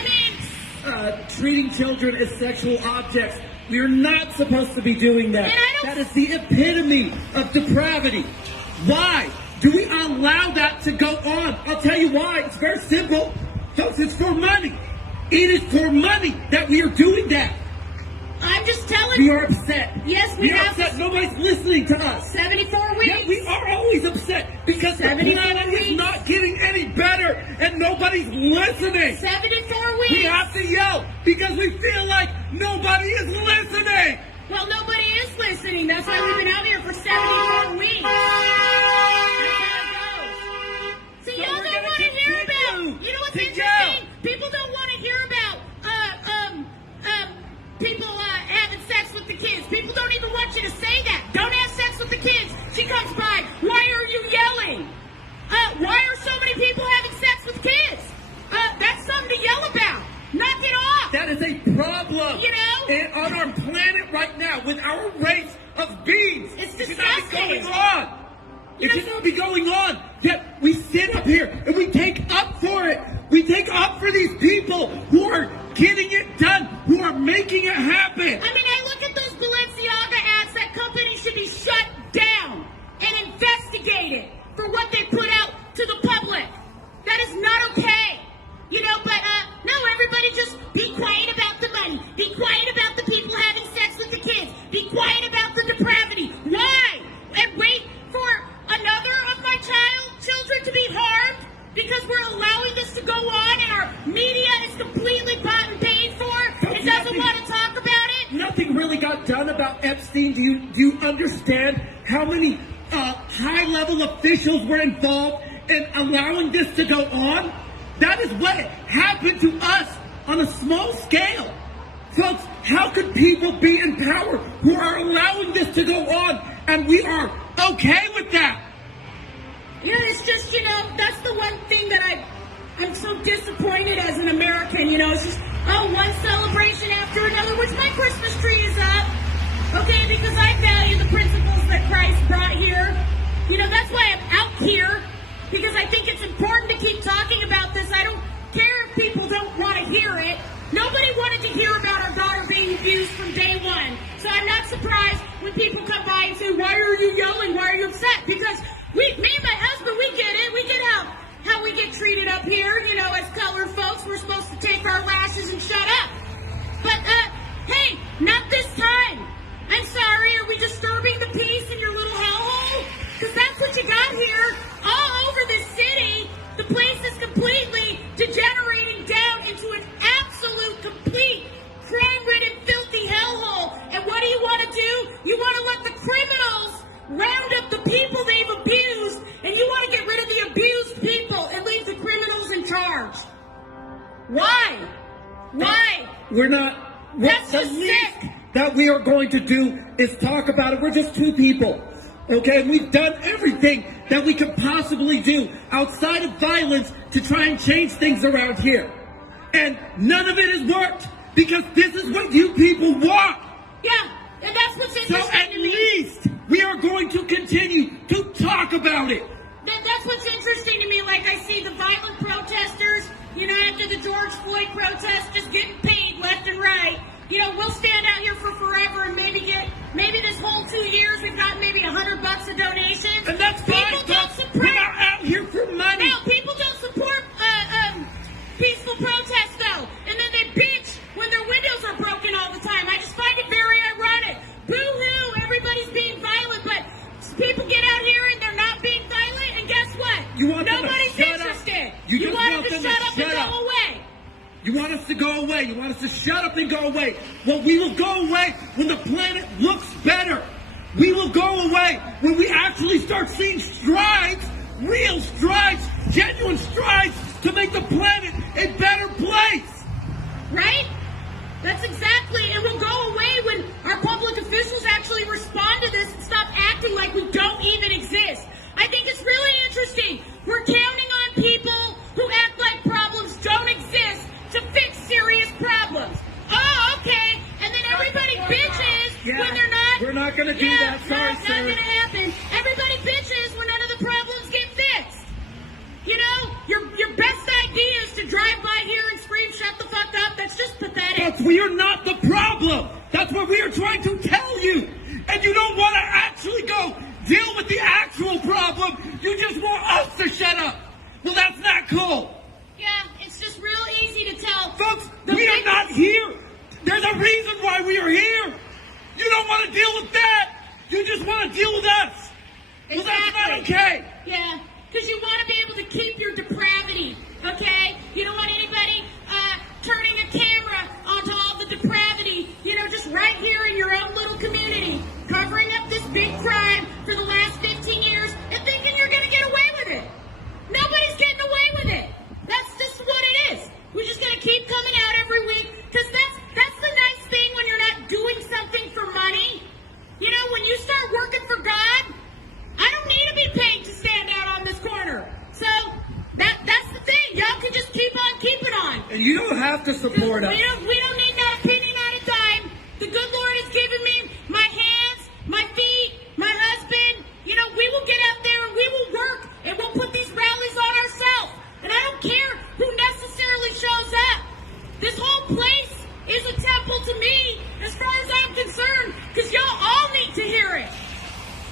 treating children as sexual objects. We are not supposed to be doing that. That is the epitome of depravity. Why do we allow that to go on? I'll tell you why. It's very simple. Folks, it's for money. It is for money that we are doing that. I'm just telling you. We are upset. Yes, we are upset. Nobody's listening to us. 74 weeks. Yeah, we are always upset because the planet is not getting any better and nobody's listening. 74 weeks. We have to yell because we feel like nobody is listening. Well, nobody is listening. That's why we've been out here for 74 weeks. That's how it goes. See, y'all don't want to hear about. You know what's interesting? People don't want to hear about people having sex with the kids. People don't even want you to say that. Don't have sex with the kids. She comes by. Why are you yelling? Why are so many people having sex with kids? That's something to yell about. Knock it off. That is a problem. You know? And on our planet right now, with our race of beings, it's disgusting. It should not be going on. It should not be going on. Yet we sit up here and we take up for it. We take up for these people who are getting it done, who are making it happen. I mean, I look at those Balenciaga ads. That company should be shut down and investigated for what they put out to the public. That is not okay. You know, but no, everybody just be quiet about the money. Be quiet about the people having sex with the kids. Be quiet about the depravity. Why? And wait for another of my children to be harmed because we're allowing this to go on and our media is completely bought and paid for. It doesn't want to talk about it. Nothing really got done about Epstein. Do you understand how many high-level officials were involved in allowing this to go on? That is what happened to us on a small scale. Folks, how could people be in power who are allowing this to go on and we are okay with that? Yeah, it's just, you know, that's the one thing that I'm so disappointed as an American. You know, it's just, one celebration after another, which my Christmas tree is up. Okay, because I value the principles that Christ brought here. You know, that's why I'm out here. Because I think it's important to keep talking about this. I don't care if people don't want to hear it. Nobody wanted to hear about our daughter being abused from day one. So I'm not surprised when people come by and say, why are you yelling? Why are you upset? Because me and my husband, we get it. We get how we get treated up here. You know, as colored folks, we're supposed to take our lashes and shut up. But, hey, not this time. I'm sorry. Are we disturbing the peace in your little hellhole? Because that's what you got here. All over this city, the place is completely degenerating down into an absolute, complete, crime-ridden, filthy hellhole. And what do you want to do? You want to let the criminals round up the people they've abused, and you want to get rid of the abused people and leave the criminals in charge. Why? Why? We're not. That's the just least sick. that we are going to do is talk about it. We're just two people. Okay, we've done everything that we could possibly do outside of violence to try and change things around here. And none of it has worked because this is what you people want. Yeah, and that's what's interesting So at to me. least we are going to continue to talk about it. That's what's interesting to me. Like, I see the violent protesters, you know, after the George Floyd protest, just getting paid left and right. You know, we'll stand out here for forever and maybe this whole 2 years we've gotten maybe $100 of donations. And that's fine. People don't support. We're not out here for money. No, people don't support peaceful protests though, and then they bitch when their windows are broken all the time. I just find it very ironic. Boo-hoo! Everybody's being violent, but people get out here and they're not being violent. And guess what? Nobody's interested. You want them to shut up and go away. You want us to go away. You want us to shut up and go away. Well, we will go away when the planet looks better. We will go away when we actually start seeing strides, real strides, genuine strides to make the planet a better place. Right? That's exactly. It will go away when our public officials actually respond to this and stop acting like we don't even exist. I think it's really interesting. We're counting on people who act like problems don't exist to fix serious problems. Oh, okay. And then everybody bitches when they're not. We're not going to do that. Sorry, not sir. going to happen. Everybody bitches when none of the problems get fixed. You know, your best idea is to drive by here and scream, shut deal with the actual problem. You just want us to shut up. Well, that's not cool. Yeah, it's just real easy to tell. Folks, we are not here. There's a reason why we are here. You don't want to deal with that. You just want to deal with us. Well, that's not okay. Yeah, because you want to be able to keep your depravity, okay? You don't want anybody turning a camera onto all the depravity, just right here in your own little community, covering up this big crime for the last 15 years and thinking you're going to get away with it. Nobody's getting away with it. That's just what it is. We're just going to keep coming out every week because that's the nice thing when you're not doing something for money. When you start working for God, I don't need to be paid to stand out on this corner. So that's the thing. Y'all can just keep on keeping on. And you don't have to support us. We don't need that opinion at a time. The good Lord has given me my hands, my feet, my husband. We will get out there and we will work and we'll put these rallies on ourselves. And I don't care who necessarily shows up. This whole place is a temple to me as far as I'm concerned because y'all all need to hear it.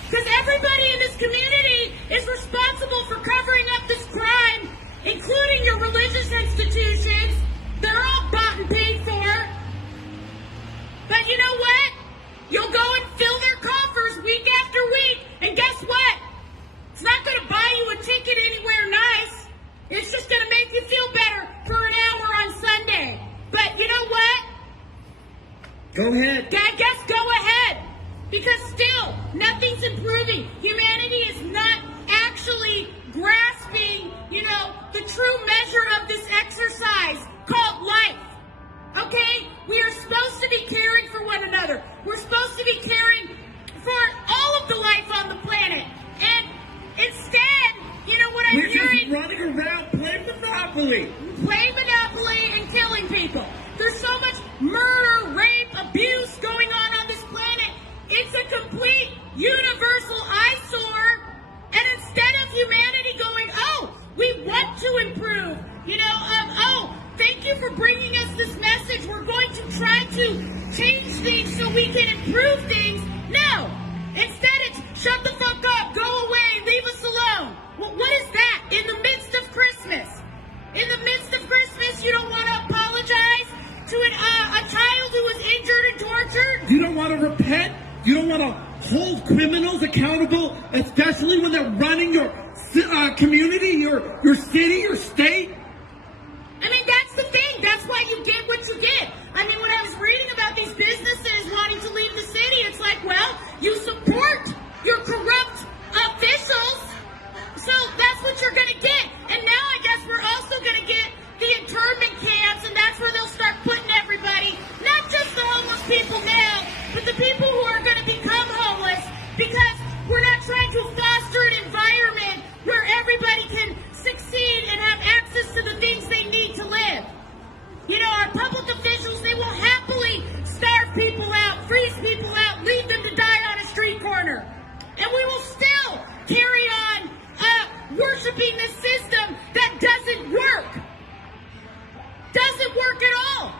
Because everybody in this community is responsible for covering up this crime, including your religious institutions. They're all bought and paid for. But you know what? You'll go and fill their coffers week after week, and guess what? It's not going to buy you a ticket anywhere nice. It's just going to make you feel better for an hour on Sunday. But you know what? Go ahead. I guess go ahead. Because still, nothing's improving. Humanity is not actually grasping, the true measure of this exercise called life. Okay? We are supposed to be caring for one another. We're supposed to be caring for all of the life on the planet. And instead, what I'm hearing... We're just running around playing Monopoly. Playing Monopoly and killing people. There's so much murder, rape, abuse going on this planet. It's a complete universal eyesore. And instead of humanity going, we want to improve, thank you for bringing us this message. We're going to try to change things so we can improve things. No. Instead, it's shut the fuck up, go away, leave us alone. Well, what is that in the midst of Christmas? In the midst of Christmas, you don't want to apologize to a child who was injured and tortured? You don't want to repent? You don't want to hold criminals accountable, especially when they're running your community, your city, your state? That's the thing. That's why you get what you get. When I was reading about these businesses wanting to leave the city, it's like, well, you support your corrupt officials, so that's what you're going to get. And now I guess we're also going to get the internment camps, and that's where they'll start putting everybody, not just the homeless people now, but the people who are going to become homeless, because we're not trying to foster an environment where everybody can succeed and have access to the things they need to live. Our public officials, they will happily starve people out, freeze people out, leave them to die on a street corner. And we will still carry on worshiping this system that doesn't work. Doesn't work at all.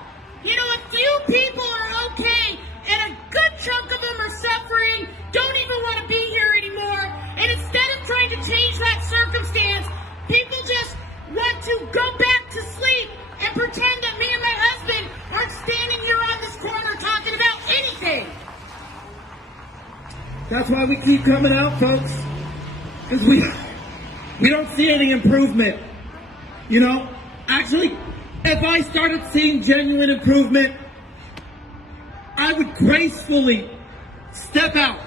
A few people are okay, and a good chunk of them are suffering, don't even want to be here anymore. And instead of trying to change that circumstance, people just want to go back to sleep and pretend that me and my husband aren't standing here on this corner talking about anything. That's why we keep coming out, folks. Because we don't see any improvement. Actually, if I started seeing genuine improvement, I would gracefully step out.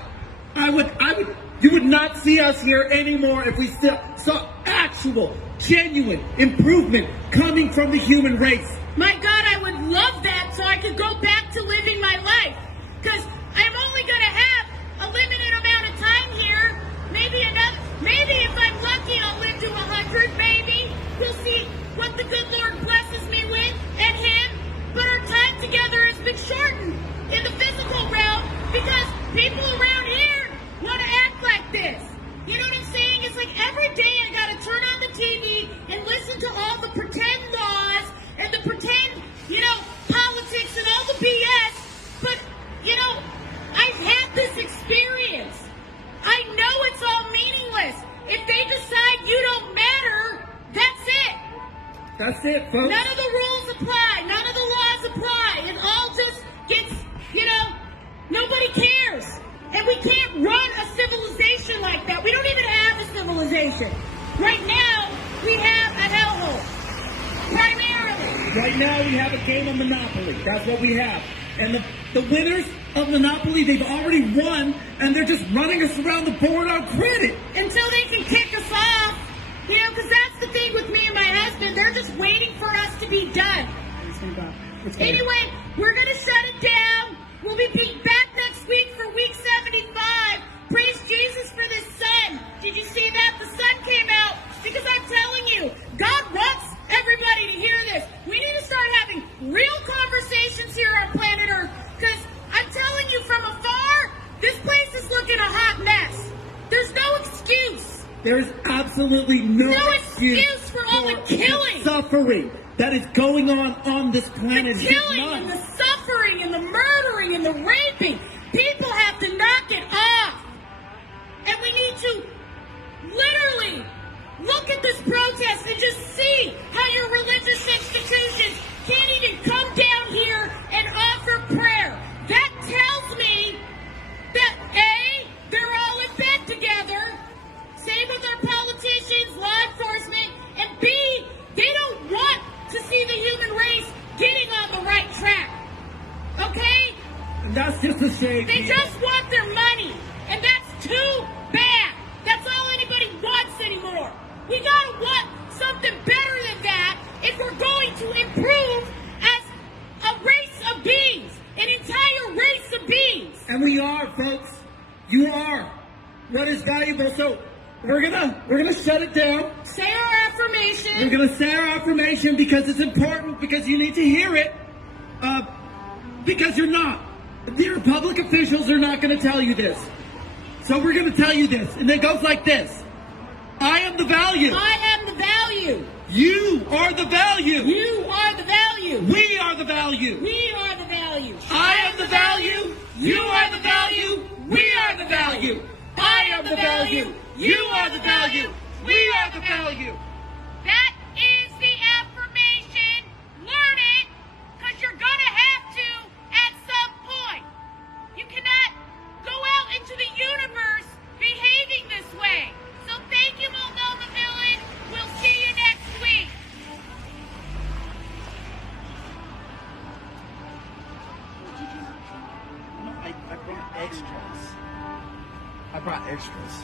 You would not see us here anymore if we still saw actual, genuine improvement coming from the human race. My God, I would love that so I could go back to living my life. Because I'm only going to have a limited amount of time here. Maybe if I'm lucky, I'll live to 100, maybe. We'll see what the good Lord blesses me with and him. But our time together has been shortened in the physical realm because people around here want to act like this. You know what I'm saying? It's like every day I got to turn on the TV and listen to all the pretend laws and the pretend, politics and all the BS. But That's it, folks. None of the rules apply. None of the laws apply. It all just gets, nobody cares. And we can't run a civilization like that. We don't even have a civilization. Right now, we have a hellhole. Primarily. Right now, we have a game of Monopoly. That's what we have. And the winners of Monopoly, they've already won, and they're just running us around the board on credit. Until they can kick us off. Because that's the thing with me and my husband. They're just waiting for us to be done. Anyway, we're going to shut it down. We'll be back next week for week 75. Praise Jesus for this sun. Did you see that? The sun came out. Because I'm telling you, God wants everybody to hear this. We need to start having real conversations here on planet Earth. Because I'm telling you from afar, this place is looking a hot mess. There's no excuse. There is absolutely no excuse for all the killing, the suffering that is going on this planet. The killing and the suffering and the murdering and the raping. People have to knock it off. And we need to literally look at this protest and just see how your religious institutions can't even come down here and offer prayer. That tells me that A, they're all in bed together. Same with our politicians, law enforcement, and B, they don't want to see the human race getting on the right track. Okay? And that's just a shame. They just want their money, and that's too bad. That's all anybody wants anymore. We gotta want something better than that if we're going to improve as a race of beings, an entire race of beings. And we are, folks. You are. What is valuable? So we're gonna shut it down. Say our affirmation. We're gonna say our affirmation because it's important, because you need to hear it. Because you're not. Your public officials are not gonna tell you this. So we're gonna tell you this. And it goes like this. I am the value. I am the value. You are the value. You are the value. We are the value. We are the value. I am the value. You are the value. We are the value. I am the value. You are the value. We are the value. That is the affirmation. Learn it, because you're going to have to at some point. You cannot go out into the universe behaving this way. So thank you, Multnomah Village. We'll see you next week. I brought extras.